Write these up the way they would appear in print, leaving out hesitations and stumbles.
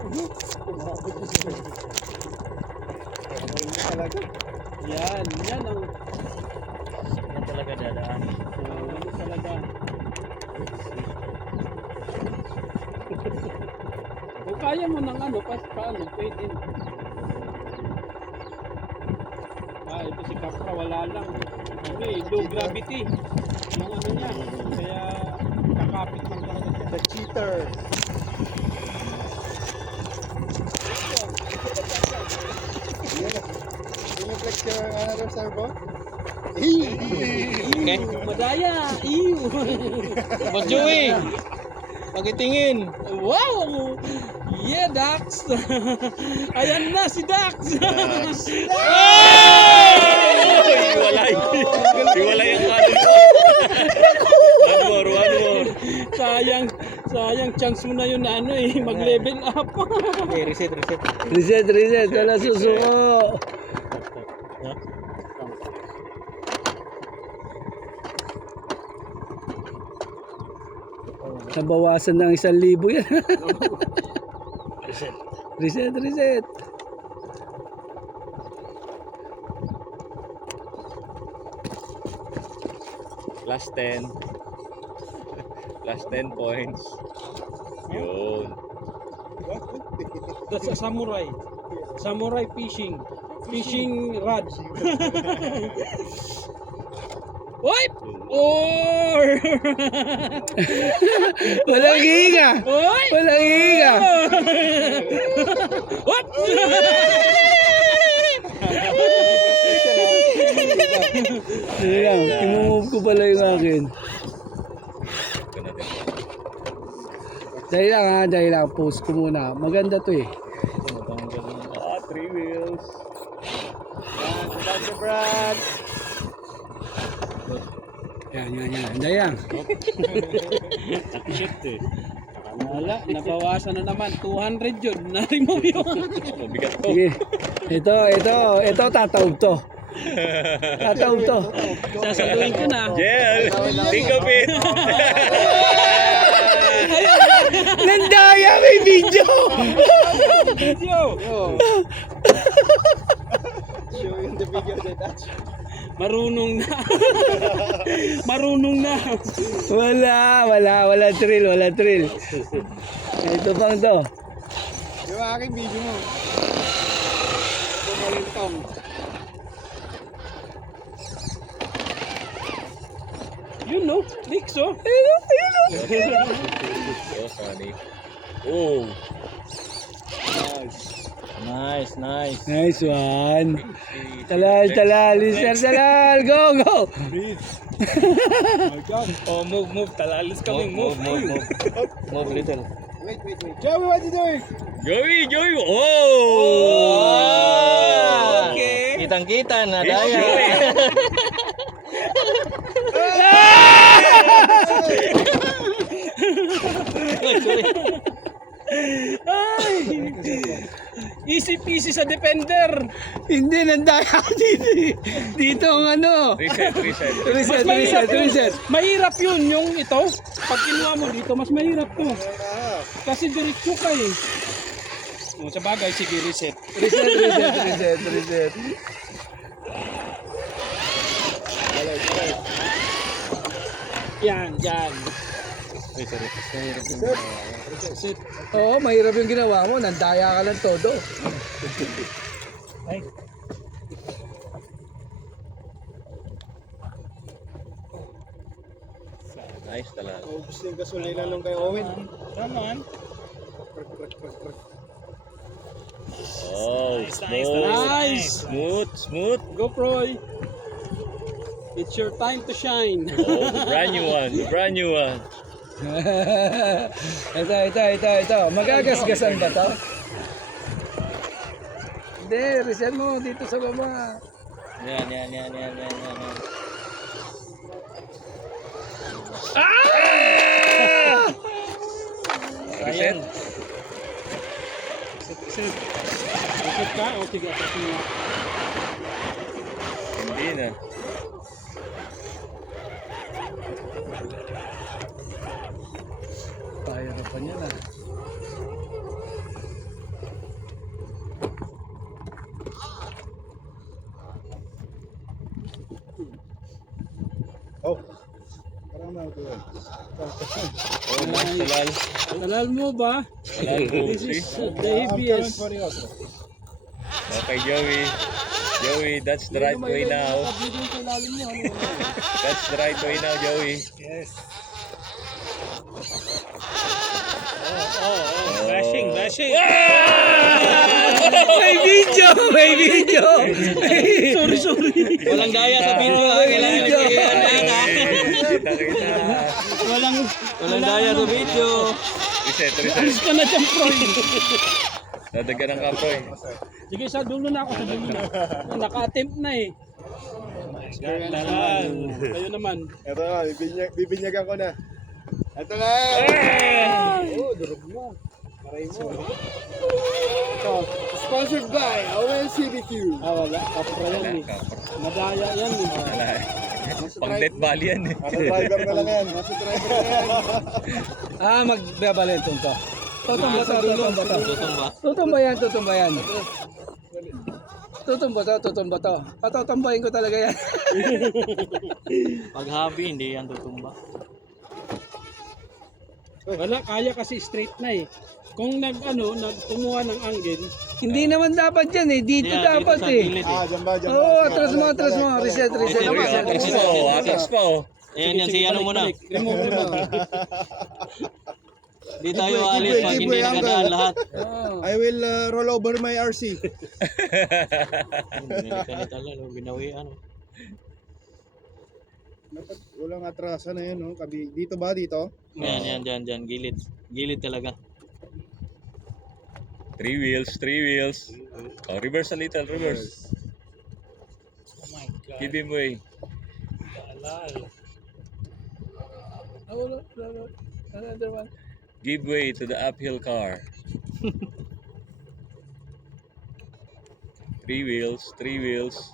Yan ang Yan talaga dadaan. ano talaga. Kung kaya mo ng ano, paano, pwede. Ito si Capra, wala lang. Okay, low gravity. Yung ano niya, kaya kakapit lang talaga siya. The cheater. Can you flex your another servo? Okay. Madaya! Ew! Boss Joey! Pagitingin! Wow! Yeah, Dax! Ayan na si Dax! Hiwalay! Hiwalay ang kanin ko! One more! Sayang chance mo na yun na ano eh, mag-level up. Okay, reset. Reset. Wala susuko. Nabawasan ng 1,000 yan. Reset. Last 10. Last 10 points. Yun. That's a samurai. Samurai fishing. Fishing rod. Wipe! Or! Walang higa. Wipe! Walang higa. Whoop! Sige lang, imumove ko pala yung akin. Dahil lang, post ko muna. Maganda to eh. 3 wheels. Dr. Brad. Yan. Dahil Shit eh. Wala, nabawasan na naman. 200 yun. Na-remove yun. Mabigat to. Sige. Ito tataob to. Sasaluhin ko na. Jel! Think of it! Nandaya, may video! Video! Show yung the video that Marunong na. Wala thrill. Ito pang to. yung aking video mo. Pumalintong. Yun no, leaks oh. So funny. Oh! Nice. Nice one. Talal. Lister. Go. Oh, move. Talalis kami. Move little. Wait. Joey, what you doing? Joey! Oh! Okay. Kitang-kita na daya. Ay! Easy peasy sa defender. Hindi, nandaya dito ang ano. Reset. Mahirap yun yung ito. Pag kinuha mo dito, mas mahirap to. Kasi diretso ka eh. Sa bagay, sige, reset. Reset. Yan. Reset. Oo, mahirap yung ginawa mo. Nandaya ka lang todo. Ay. Nice talaga. Ubus yung gasolina nung kay Owen. Naman. Oh, Nice. Smooth. Go, Proy. It's your time to shine. Oh, brand new one. Ito. Magagasgasan ba to? Hindi, reset mo dito sa baba. Yan. Reset. Reset ka? O sige, atras mo nga. Hindi na. Pahirapan niya na. Oh, nice, talal. Talal mo ba? Talal po. This is See? the ABS. Okay, Joey. Joey, that's the right way now. That's the right way now, Joey. Bashing, bashing. May video! May video! Sorry. Walang daya sa video ha. Kailangan Video. Kita. Walang daya sa video. Reset. Alis ka na dyan, Proy. Dadagyan ng kapoy. Sige, sa dulo na ako. Sa dulo na. Naka-attempt na eh. Talal. Kayo naman. Ito na, bibinyagan ko na. Ito na! Oh, durog mo. Maray mo. Ito, sponsored by Owen CBQ. Wala. Kapra yan eh. Madaya yan eh. Pang Death Valley yan eh. Nasa driver na lang yan. Nasa driver na yan. Magbabalentong to. Tutumba to, tutumba to. Tutumba. Tutumba yan, tutumba yan. Tutumba to. Patutumbayin ko talaga yan. Pag hobby, hindi yan tutumba. Wala, kaya kasi straight na eh. Kung kumuha ng angle, Hindi naman dapat yan eh. Dito Yan, dapat dito sa eh. gilid eh. Dyan ba? Oo, atras mo. Reset. Atras pa oh. Ayan yan, si ano muna. remove mo. Di tayo alis pag hindi nagadaan lahat. I will roll over my RC. Binalikan ni Talal, binawi ano. Dapat walang atrasan na yun, no? Dito ba? Dito? Yan, dyan. Gilid. Gilid talaga. 3 wheels. Oh, reverse a little, reverse. Oh my God. Give him way. Talal. Another one. Give way to the uphill car. 3 wheels.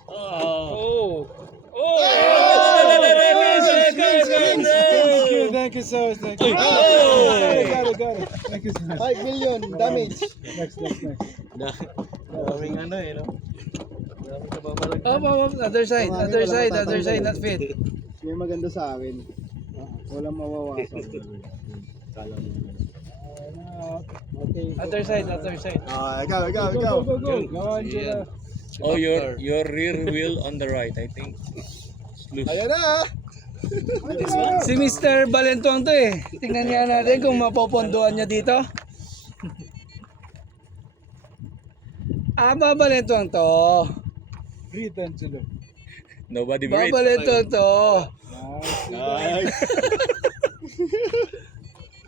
Oh. Thank you so much. Got it. Thank you so much. 5 million damage. Next. Daming ano eh, no? Daming kababalag. Other side, not fit. May maganda sa akin. Walang mawawasan. Other side. Ikaw. Go, Angela. Oh, your rear wheel on the right, I think. Loose. Ayan na! Si Mr. Balentong to eh. Tingnan niya natin kung mapopondoan niya dito. Babalentong to. Nobody breathe. Babalentong to. Nice!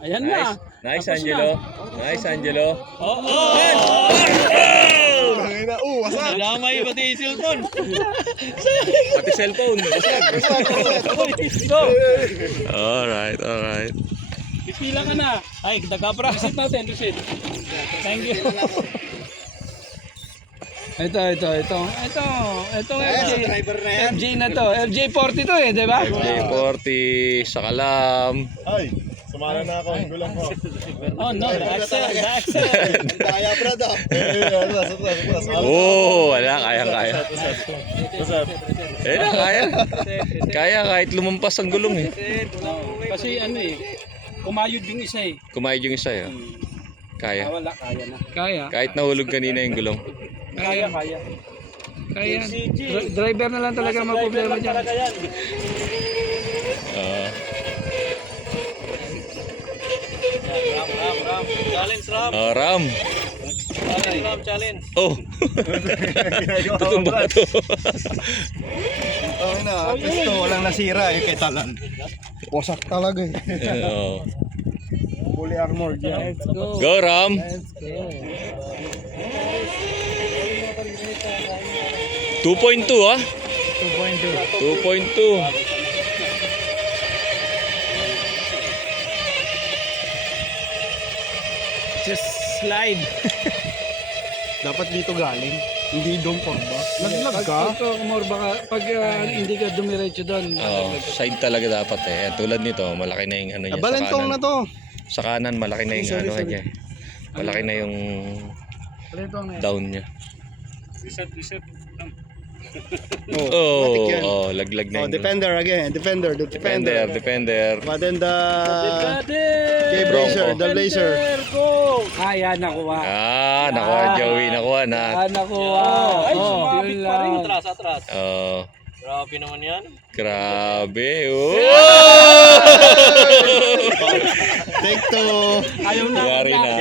Ayan na. Nice, Angelo. Wasak! Damay pati yung cellphone. Pati cellphone. Alright. Pipila ka na. Ay, nagkapra. Reset natin, reset. Thank you. Ito. Itong FJ. driver na yan. FJ na to. FJ40 to eh, di ba? J40, Sakalam. Ay, sumala na ako. Gulang ko. Oh no, the axle. Kaya, brada. Oh, wala. Kaya. Kaya kahit lumampas ang gulong eh. Kasi kumayod yung isa eh. Kumayod yung isa eh. Kaya. Wala, kaya na. Kaya. Kahit nahulog kanina yung gulong. Kaya. Kaya. Driver na lang talaga problema dyan. Ram. Challenge, Ram. Ram. Challenge. Oh. Tutumba to. Okay na, at least to, walang nasira eh kay Talan. Wasak talaga eh. Oh. Fully armored yan. Let's go. Go, Ram. Let's go. 2.2 ah. 2.2. Just slide. Dapat dito galing, hindi doon korba. Naglag ka? Pag hindi ka dumiretso doon. Oh, side talaga dapat eh. Tulad nito, malaki na yung ano niya sa Balentong kanan. na to. Sa kanan, malaki na yung ano niya. Malaki na yung Balentong na yan. down niya. Reset. matik yan. Laglag na Oh, yun. defender again. Defender. Defender. But then the Bronco. the blazer. Go! Kaya nakuha. Nakuha Joey, nakuha na. Nakuha. Ay, Oh, sumabit yun pa rin. lang. Atras, atras. Oh, Grabe naman yan. grabe. Oh! Take two. Ayaw na. Yari na.